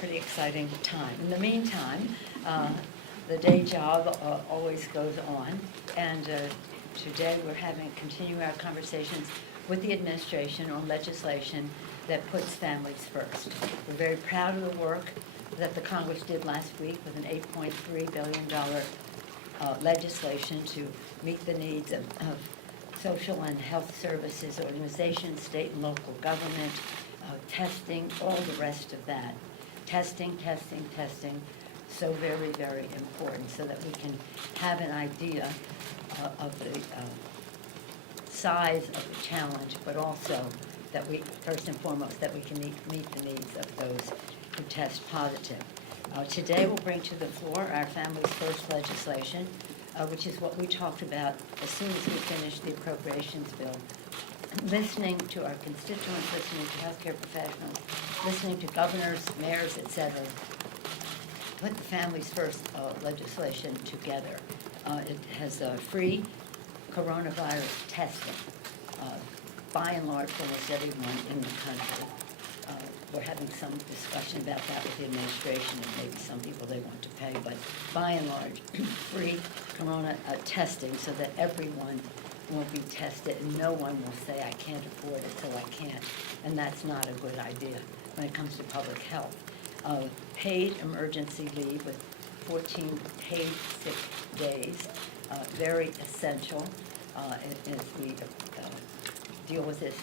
pretty exciting time. In the meantime, the day job always goes on, and today we're continuing our conversations with the administration on legislation that puts families first. We're very proud of the work that the Congress did last week with an $8.3 billion legislation to meet the needs of social and health services, organizations, state and local government, testing, all the rest of that. Testing, so very, very important so that we can have an idea of the size of the challenge, but also that we, first and foremost, that we can meet the needs of those who test positive. Today we'll bring to the floor our Families First legislation, which is what we talked about as soon as we finished the appropriations bill. Listening to our constituents, listening to healthcare professionals, listening to governors, mayors, etc. Put the Families First legislation together. It has free coronavirus testing, by and large, for almost everyone in the country. We're having some discussion about that with the administration, and maybe some people they want to pay, but by and large, free corona testing so that everyone will be tested and no one will say, I can't afford it, so I can't. And that's not a good idea when it comes to public health. Paid emergency leave with 14 paid sick days, very essential as we deal with this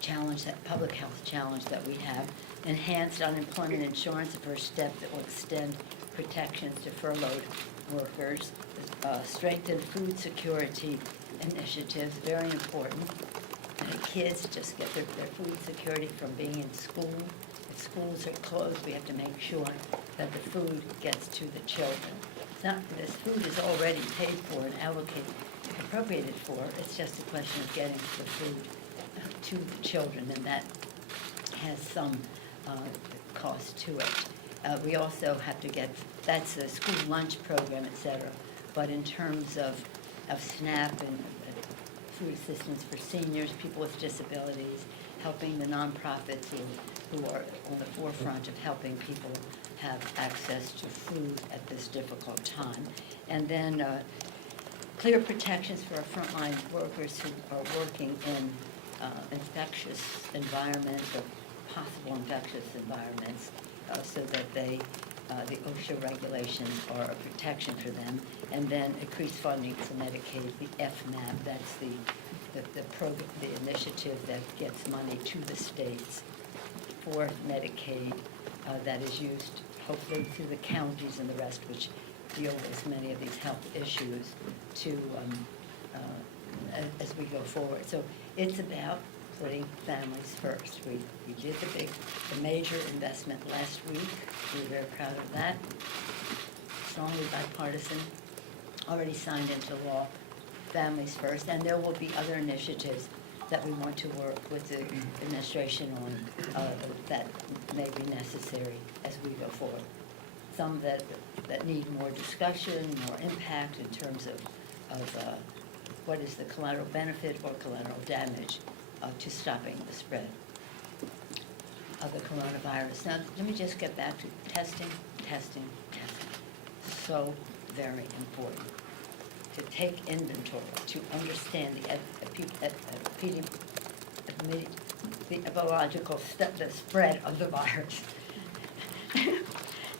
challenge, that public health challenge that we have. Enhanced unemployment insurance, the first step that will extend protections to furloughed workers. Strengthened food security initiatives, very important. Kids just get their food security from being in school. If schools are closed, we have to make sure that the food gets to the children. This food is already paid for and appropriated for. It's just a question of getting the food to the children, and that has some cost to it. We also have to get, that's the school lunch program, et cetera. But in terms of SNAP and food assistance for seniors, people with disabilities, helping the nonprofits who are on the forefront of helping people have access to food at this difficult time. And then clear protections for our frontline workers who are working in infectious environments or possible infectious environments so that they, the OSHA regulations are a protection for them. And then increased funding for Medicaid, the FMAP, that's the program, the initiative that gets money to the states for Medicaid that is used hopefully through the counties and the rest, which deal with many of these health issues to as we go forward. So it's about putting families first. We did the major investment last week. We were very proud of that. Strongly bipartisan, already signed into law, Families First, and there will be other initiatives that we want to work with the administration on that may be necessary as we go forward. Some that need more discussion, more impact in terms of what is the collateral benefit or collateral damage to stopping the spread of the coronavirus. Now, let me just get back to testing. So very important to take inventory, to understand the epidemiological the spread of the virus,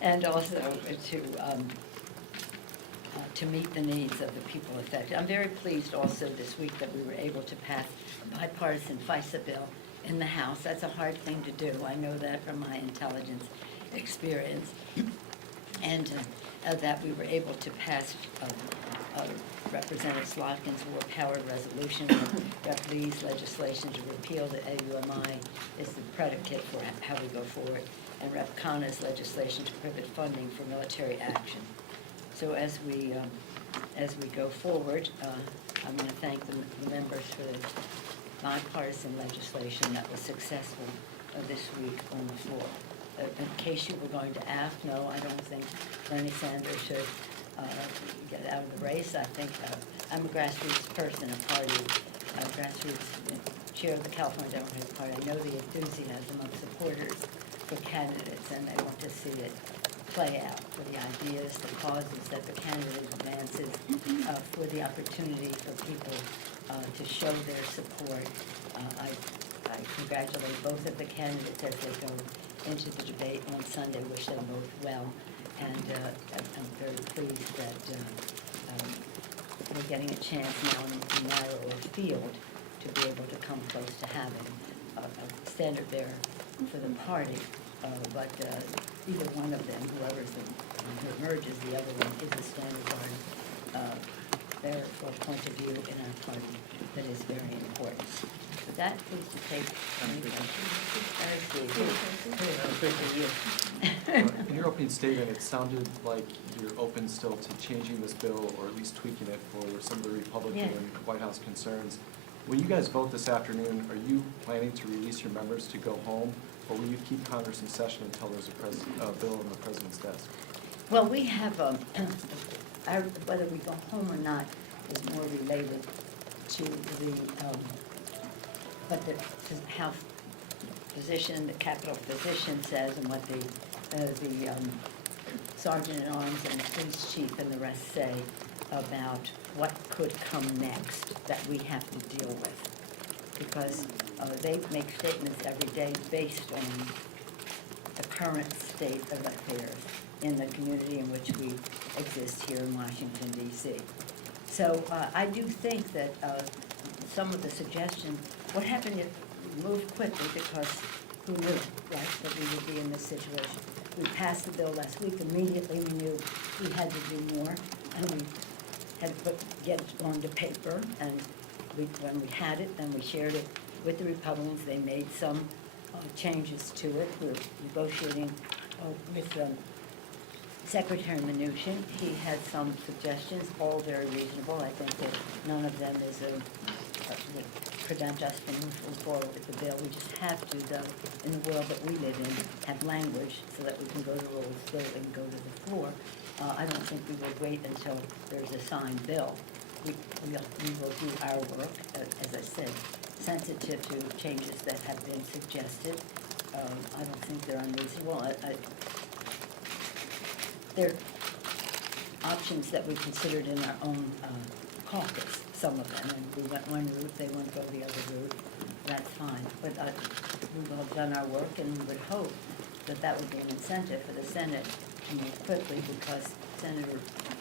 and also to meet the needs of the people affected. I'm very pleased also this week that we were able to pass a bipartisan FISA bill in the House. That's a hard thing to do. I know that from my intelligence experience. And that we were able to pass Representative Slotkin's war-powered resolution, Rep. Lee's legislation to repeal the AUMI is the predicate for how we go forward, and Rep. Khanna's legislation to prohibit funding for military action. So as we go forward, I'm going to thank the members for the bipartisan legislation that was successful this week on the floor. In case you were going to ask, no, I don't think Bernie Sanders should get out of the race. I think I'm a grassroots person, a party, grassroots chair of the California Democratic Party. I know the enthusiasm of supporters for candidates, and they want to see it play out for the ideas, the causes that the candidate advances, for the opportunity for people to show their support. I congratulate both of the candidates as they go into the debate on Sunday. Wish them both well, and I'm very pleased that we're getting a chance now in a narrower field to be able to come close to having a standard there for the party. But either one of them, who emerges, the other one is a standard on their point of view in our party that is very important. With that, please to take any questions. In your opening statement, it sounded like you're open still to changing this bill, or at least tweaking it for some of the Republican and White House concerns. When you guys vote this afternoon, are you planning to release your members to go home, or will you keep Congress in session until there's a bill on the president's desk? Well, we have, whether we go home or not is more related to what the House physician, the Capitol physician says, and what the Sergeant at Arms and the police chief and the rest say about what could come next that we have to deal with. Because they make statements every day based on the current state of affairs in the community in which we exist here in Washington, D.C. So I do think that some of the suggestions, what happened if we moved quickly, because who knew, right, that we would be in this situation? We passed the bill last week. Immediately we knew we had to do more, and we had to get it on to paper, and when we had it, then we shared it with the Republicans. They made some changes to it. We're negotiating with Secretary Mnuchin. He had some suggestions, all very reasonable. I think that none of them would prevent us from moving forward with the bill. We just have to, though, in the world that we live in, have language so that we can go to rules, bill, and go to the floor. I don't think we will wait until there's a signed bill. We will do our work, as I said, sensitive to changes that have been suggested. I don't think they're unreasonable. They're options that we considered in our own caucus, some of them, and we went one route, they want to go the other route. That's fine, but we will have done our work, and we would hope that that would be an incentive for the Senate to move quickly, because Senator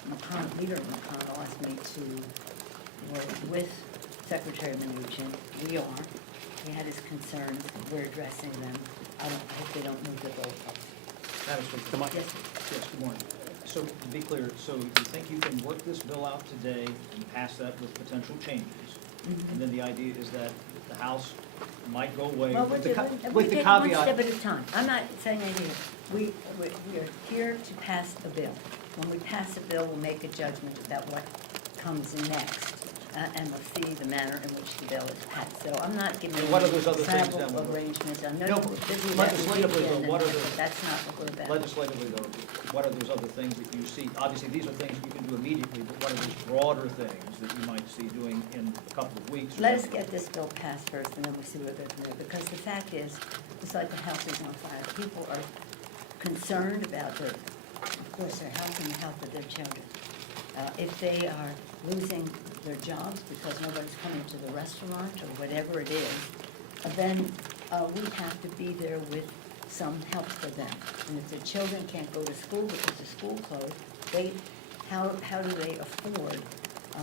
McConnell, Leader McConnell, asked me to work with Secretary Mnuchin. We are. He had his concerns. We're addressing them. I hope they don't move the goalposts. Madam Speaker. Yes. Yes, good morning. So to be clear, so you think you can work this bill out today and pass that with potential changes? Mm-hmm. And then the idea is that the House might go away with the caveat. One step at a time. I'm not saying anything. We are here to pass a bill. When we pass a bill, we'll make a judgment about what comes next, and we'll see the manner in which the bill is passed. So I'm not giving you what are those other things travel that arrangements. No, legislatively though, what are that's not what we're about. Legislatively though, what are those other things that you see? Obviously, these are things we can do immediately, but what are those broader things that you might see doing in a couple of weeks? Let us get this bill passed first, and then we'll see where it goes from there. Because the fact is, it's like the house is on fire. People are concerned about of course, their health and the health of their children. If they are losing their jobs because nobody's coming to the restaurant or whatever it is, then we have to be there with some help for them. And if the children can't go to school because the school closed, how do they afford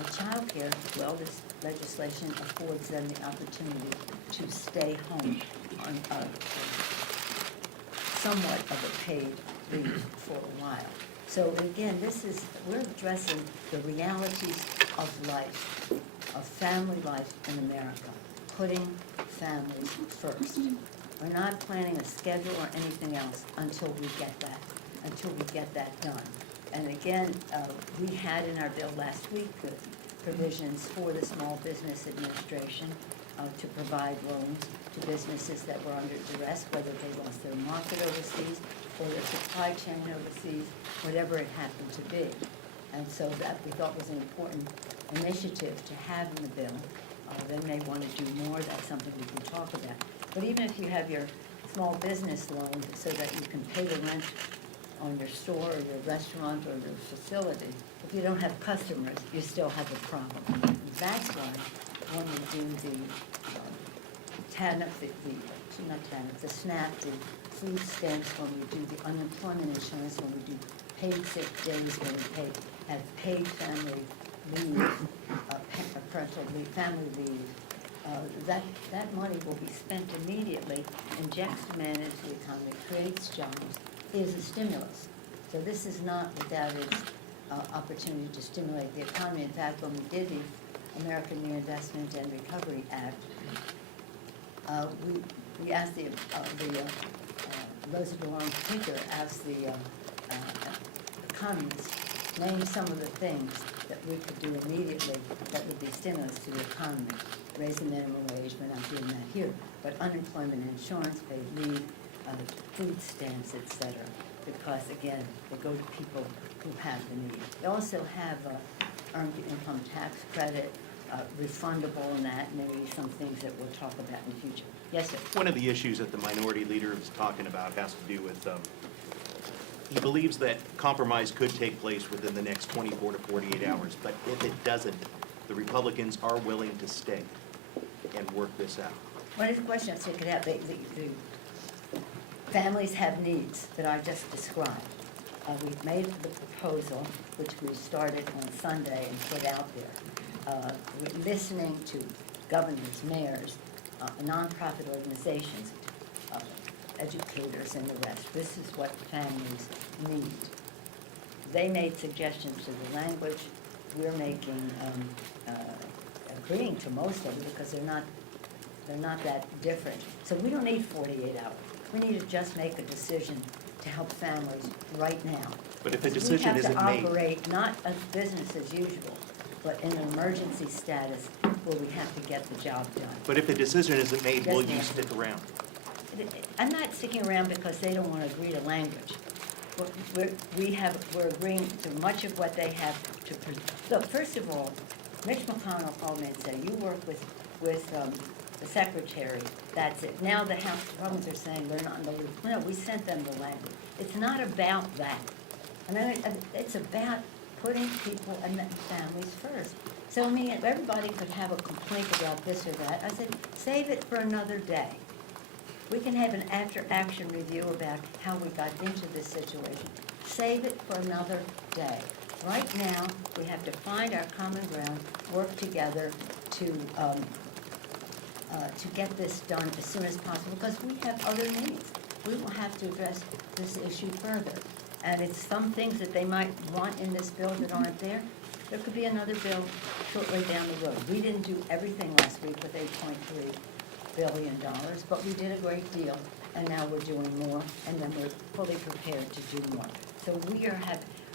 childcare? Well, this legislation affords them the opportunity to stay home on somewhat of a paid leave for a while. So again, we're addressing the realities of life, of family life in America, putting families first. We're not planning a schedule or anything else until we get that done. And again, we had in our bill last week the provisions for the Small Business Administration to provide loans to businesses that were under duress, whether they lost their market overseas or their supply chain overseas, whatever it happened to be. And so that we thought was an important initiative to have in the bill. They may want to do more. That's something we can talk about. But even if you have your small business loan so that you can pay the rent on your store or your restaurant or your facility. If you don't have customers, you still have a problem. That's why when we do the TANF, not TANF, the SNAP, the food stamps, when we do the unemployment insurance, when we do paid sick days, when we have paid family leave, parental leave, family leave, that money will be spent immediately, injects demand into the economy, creates jobs, is a stimulus. So this is not without its opportunity to stimulate the economy. In fact, when we did the American Reinvestment and Recovery Act, we asked Rosa DeLong speaker asked the economists, name some of the things that we could do immediately that would be stimulus to the economy. Raise the minimum wage, we're not doing that here, but unemployment insurance, paid leave, food stamps, et cetera, because again, they go to people who have the need. They also have earned income tax credit, refundable and that, and maybe some things that we'll talk about in the future. Yes, sir? One of the issues that the minority leader is talking about has to do with, he believes that compromise could take place within the next 24 to 48 hours, but if it doesn't, the Republicans are willing to stay and work this out. One of the questions I could have, the families have needs that I just described. We've made the proposal, which we started on Sunday and put out there. We're listening to governors, mayors, nonprofit organizations, educators, and the rest. This is what families need. They made suggestions to the language. We're making, agreeing to most of it because they're not that different. So we don't need 48 hours. We need to just make a decision to help families right now. But if a decision isn't We have made, to operate not as business as usual, but in an emergency status where we have to get the job done. but if a decision isn't made, Yes, will you ma'am. stick around? I'm not sticking around because they don't want to agree to language. We're agreeing to much of what they have to. Look, first of all, Mitch McConnell called me and said, you work with the secretary, that's it. Now the House Republicans are saying they're not in the loop. No, we sent them the language. It's not about that. I mean, it's about putting people and families first. So, I mean, everybody could have a complaint about this or that. I said, save it for another day. We can have an after-action review about how we got into this situation. Save it for another day. Right now, we have to find our common ground, work together to get this done as soon as possible, because we have other needs. We will have to address this issue further. And it's some things that they might want in this bill that aren't there. There could be another bill shortly down the road. We didn't do everything last week with $8.3 billion, but we did a great deal, and now we're doing more, and then we're fully prepared to do more. So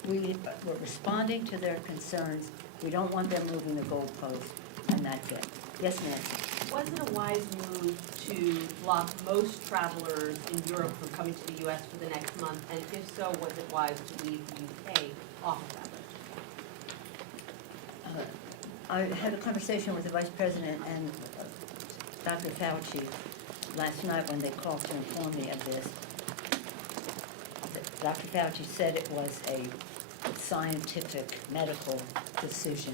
we're responding to their concerns. We don't want them moving the goalpost, and that's it. Yes, ma'am. Was it a wise move to block most travelers in Europe from coming to the U.S. for the next month? And if so, was it wise to leave the UK off of that list? I had a conversation with the Vice President and Dr. Fauci last night when they called to inform me of this. Dr. Fauci said it was a scientific, medical decision.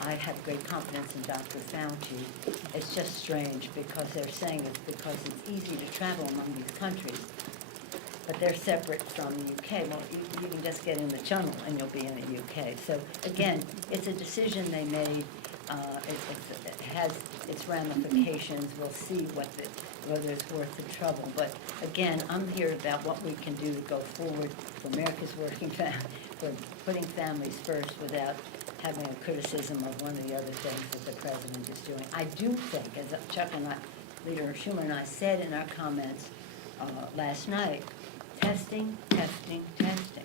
I have great confidence in Dr. Fauci. It's just strange because they're saying it's because it's easy to travel among these countries, but they're separate from the UK. Well, you can just get in the channel and you'll be in the UK. So again, it's a decision they made. It has its ramifications. We'll see whether it's worth the trouble. But again, I'm here about what we can do to go forward for America's working family, for putting families first without having a criticism of one of the other things that the president is doing. I do think, as Chuck and I, Leader Schumer and I said in our comments last night, testing, testing, testing.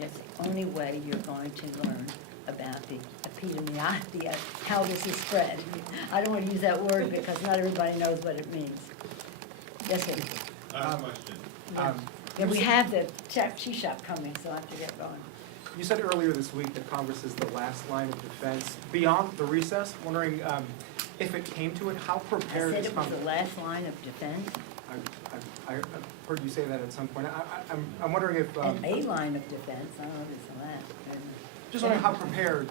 That's the only way you're going to learn about the epidemiology, how this is spread. I don't want to use that word because not everybody knows what it means. Yes, sir. I have a question. Yeah, we have the cheese shop coming, so I have to get going. You said earlier this week that Congress is the last line of defense. Beyond the recess, wondering if it came to it, how I prepared said is it was Congress? the last line of defense, I've heard you say that at some point. I'm wondering if, and a line of defense, I don't know if it's the last. just wondering how prepared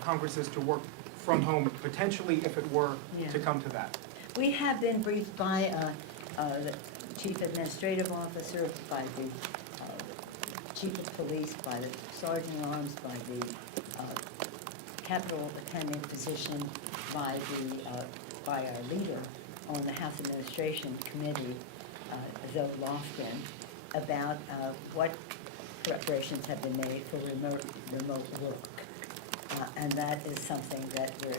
Congress is to work from home, potentially if it were Yeah. to come to that. We have been briefed by the Chief Administrative Officer, by the Chief of Police, by the Sergeant at Arms, by the Capitol Attendant Physician, by our leader on the House Administration Committee, Zoe Lofton, about what preparations have been made for remote work. And that is something that we're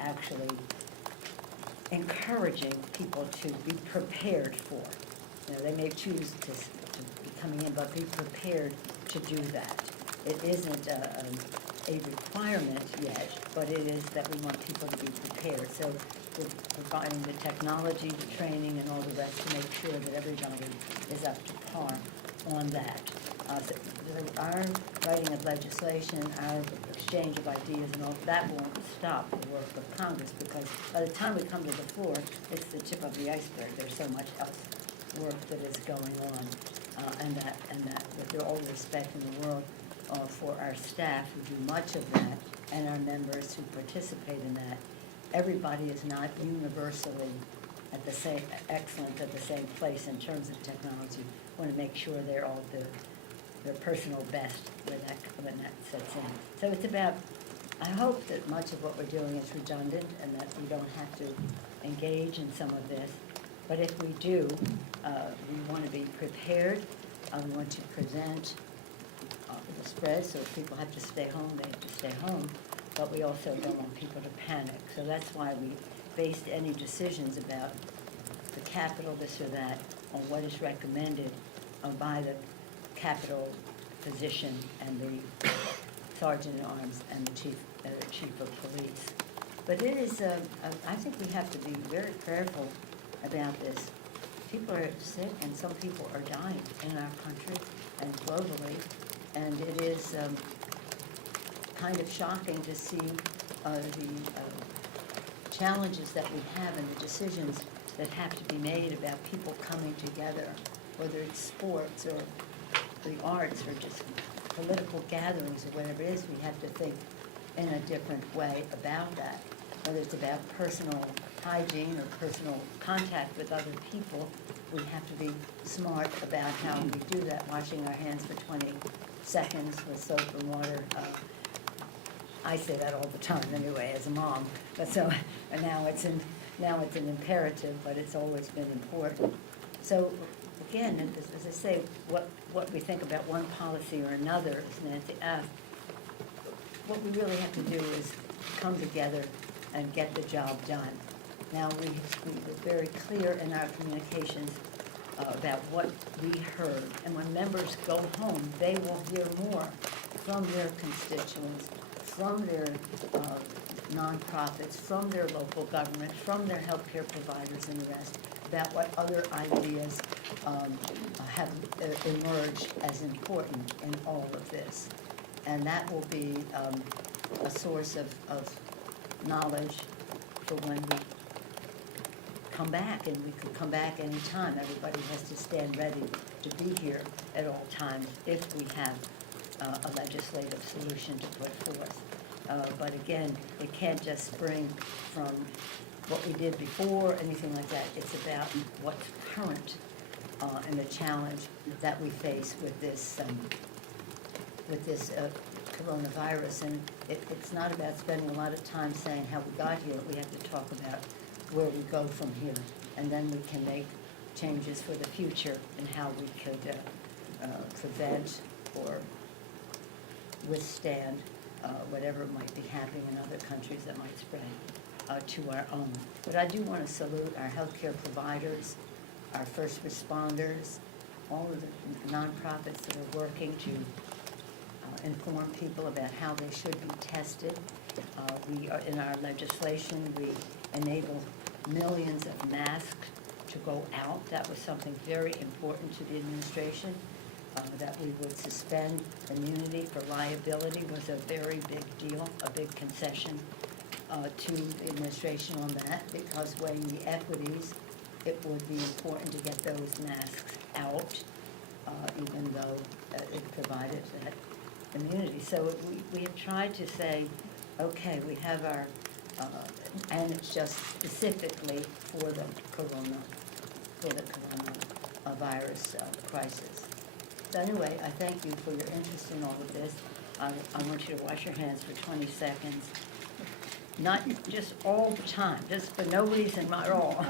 actually encouraging people to be prepared for. You know, they may choose to be coming in, but be prepared to do that. It isn't a requirement yet, but it is that we want people to be prepared. So we're providing the technology, the training, and all the rest to make sure that everybody is up to par on that. So our writing of legislation, our exchange of ideas and all, that won't stop the work of Congress, because by the time we come to the floor, it's the tip of the iceberg. There's so much else work that is going on, and that with all the respect in the world for our staff who do much of that, and our members who participate in that, everybody is not universally at the same, excellent at the same place in terms of technology. We want to make sure they're all their personal best when that sets in. So it's about, I hope that much of what we're doing is redundant and that we don't have to engage in some of this. But if we do, we want to be prepared. We want to present the spread, so if people have to stay home, they have to stay home. But we also don't want people to panic. So that's why we based any decisions about the Capitol, this or that, on what is recommended by the Capitol physician and the Sergeant at Arms and the Chief of Police. But it is, I think we have to be very careful about this. People are sick and some people are dying in our country and globally. And it is kind of shocking to see the challenges that we have and the decisions that have to be made about people coming together, whether it's sports or the arts or just political gatherings or whatever it is. We have to think in a different way about that, whether it's about personal hygiene or personal contact with other people. We have to be smart about how we do that, washing our hands for 20 seconds with soap and water. I say that all the time anyway as a mom, but so and now it's an imperative, but it's always been important. So again, as I say, what we think about one policy or another, as Nancy asked, what we really have to do is come together and get the job done. Now, we were very clear in our communications about what we heard. And when members go home, they will hear more from their constituents, from their nonprofits, from their local government, from their healthcare providers and the rest, about what other ideas have emerged as important in all of this. And that will be a source of knowledge for when we come back, and we could come back anytime. Everybody has to stand ready to be here at all times if we have a legislative solution to put forth. But again, it can't just spring from what we did before, anything like that. It's about what's current and the challenge that we face with this coronavirus. And it's not about spending a lot of time saying how we got here. We have to talk about where we go from here, and then we can make changes for the future and how we could prevent or withstand whatever might be happening in other countries that might spread to our own. But I do want to salute our healthcare providers, our first responders, all of the nonprofits that are working to inform people about how they should be tested. We are, in our legislation, we enable millions of masks to go out. That was something very important to the administration. that we would suspend immunity for liability was a very big deal, a big concession to the administration on that, because weighing the equities, it would be important to get those masks out, even though it provided that immunity. So we have tried to say, okay, we have our, and it's just specifically for the coronavirus crisis. So anyway, I thank you for your interest in all of this. I want you to wash your hands for 20 seconds. Not just all the time, just for no reason at all,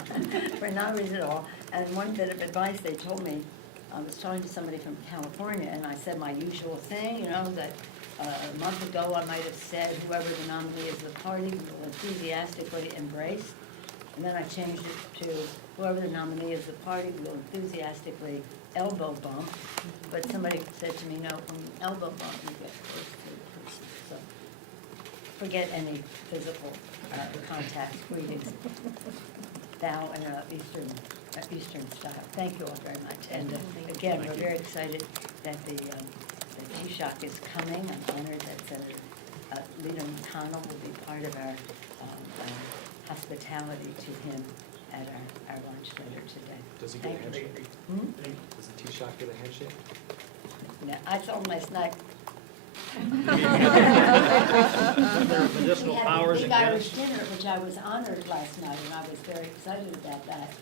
for no reason at all. And one bit of advice they told me, I was talking to somebody from California, and I said my usual thing, that a month ago I might have said whoever the nominee is of the party, we will enthusiastically embrace. And then I changed it to whoever the nominee is of the party, we will enthusiastically elbow bump. But somebody said to me, no, when you elbow bump, you get close to the person. So forget any physical contact greetings. Bow in Eastern style. Thank you all very much. And again, we're very excited that the Taoiseach is coming. I'm honored that Senator Leader McConnell will be part of our hospitality to him at our lunch later today. Does he get a Thank you. handshake? Does the Taoiseach get a handshake? No, I told him last night. There are medicinal powers We and had a big Irish gifts. dinner, which I was honored last night, and I was very excited about that.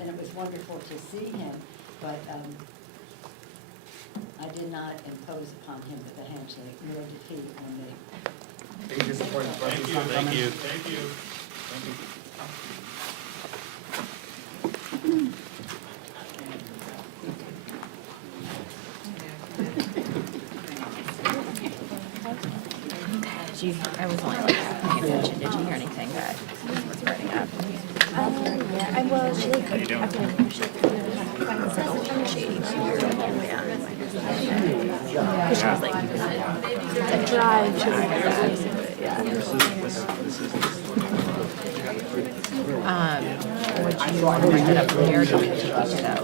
And it was wonderful to see him, but I did not impose upon him with a handshake, nor did he on me. Are you disappointed the president's not coming? Thank you. I was only like paying attention. Did you hear anything that was burning up? Yeah, I was. She like couldn't talk to me. She was kind of shady. Because she was like, the drive to the university. Yeah. Would you want to bring it up there? Do we take it out?